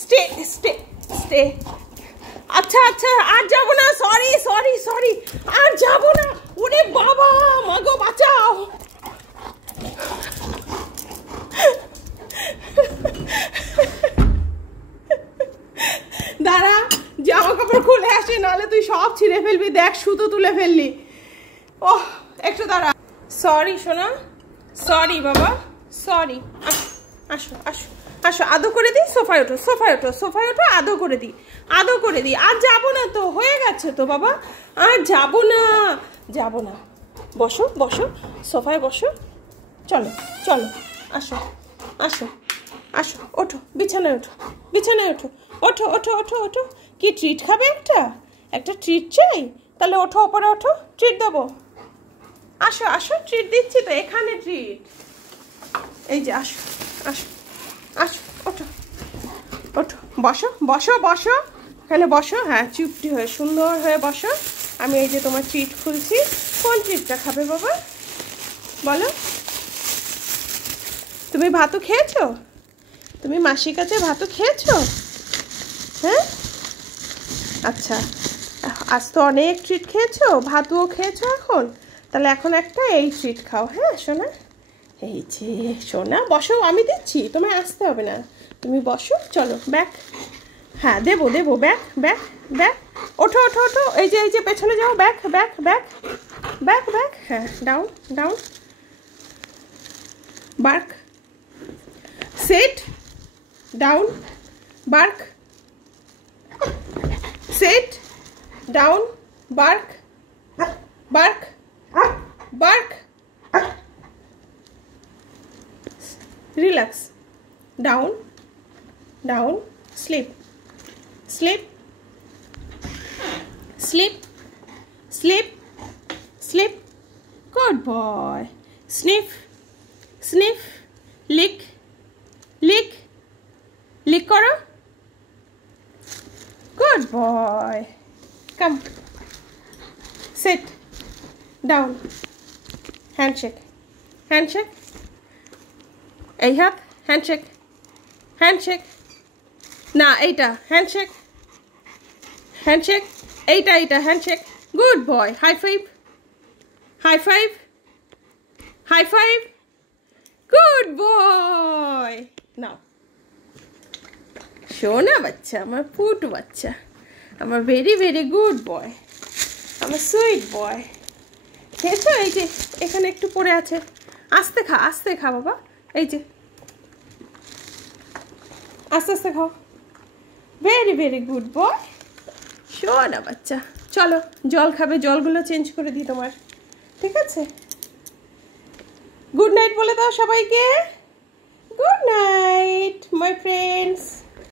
Stay stay stay. আচ্ছা আচ্ছা, আর যাবো না, সরি সরি সরি, আর যাবো না। ওরে বাবা, মাগো বাঁচাও। দাঁড়া, জামা কাপড় খুলে আসে, নাহলে তুই সব ছিঁড়ে ফেলবি। দেখ, সুতো তুলে ফেললি। ওহ, একটু দাঁড়া। সরি সোনা, সরি বাবা, সরি। আসো আসো আসো, আদো করে দিই। সোফায় ওঠো, সোফায় ওঠো, সোফায় ওঠো, আদো করে দিই, আদো করে দিই। আর যাবো না তো, হয়ে গেছে তো বাবা, আর যাবো না, যাবো না। বসো বসো, সোফায় বসো। চলো চলো, আসো আসো আসো, ওঠো, বিছানায় ওঠো, বিছানায় ওঠো, ওঠো ওঠো ওঠো ওঠো। কি ট্রিট খাবে? একটা একটা ট্রিট চাই? তাহলে ওঠো, ওপরে ওঠো, ট্রিট দেবো। আসো আসো, ট্রিট দিচ্ছি তো, এখানে ট্রিট। এই যে আসো আসো আসো, ওঠো ওঠো, বসো বসো বসো, এখানে বসো। হ্যাঁ, চুপটি হয়ে সুন্দর হয়ে বসো। আমি এই যে তোমার ট্রিট খুলছি। কোন ট্রিটটা খাবে বাবা বলো? তুমি ভাতও খেয়েছো? তুমি মাসির কাছে ভাতও খেয়েছো? হ্যাঁ, আচ্ছা, আজ তো অনেক ট্রিট খেয়েছো, ভাতও খেয়েছো এখন। তাহলে এখন একটা এই ট্রিট খাও। হ্যাঁ সোনা, এই যে সোনা, বসো, আমি দিচ্ছি, তোমায় আসতে হবে না, তুমি বসো। চলো, ব্যাক। হ্যাঁ, দেবো দেবো, ব্যাক ব্যাক ব্যাক। ওঠো ওঠো ওঠো, এই যে এই যে পেছনে যাও, back back back back back. হ্যাঁ, down down, bark, set, down, bark, set, down, bark, bark, bark, relax, down down, sleep, sleep, sleep, sleep, sleep. Good boy. Sniff, sniff, lick, lick, lick করো। Good boy. Come, sit, down, handshake, handshake, এই হাত, handshake, handshake, না এইটা handshake, handshake, এইটা এইটা handshake. Good boy. High five, high five, high five. Good boy. নাও, শোনা বাচ্চা, আমার পুটু বাচ্চা, আমার ভেরি ভেরি গুড বয়, আমার সুইট বয়। খেয়েছো? এই যে এখানে একটু পড়ে আছে, আস্তে খা, আস্তে খা বাবা, এই যে আস্তে আস্তে খাও। ভেরি ভেরি গুড বয়, শোনা বাচ্চা। চলো, জল খাবে, জলগুলো চেঞ্জ করে দিই তোমার, ঠিক আছে? গুড নাইট বলে দাও সবাইকে। Good night my friends.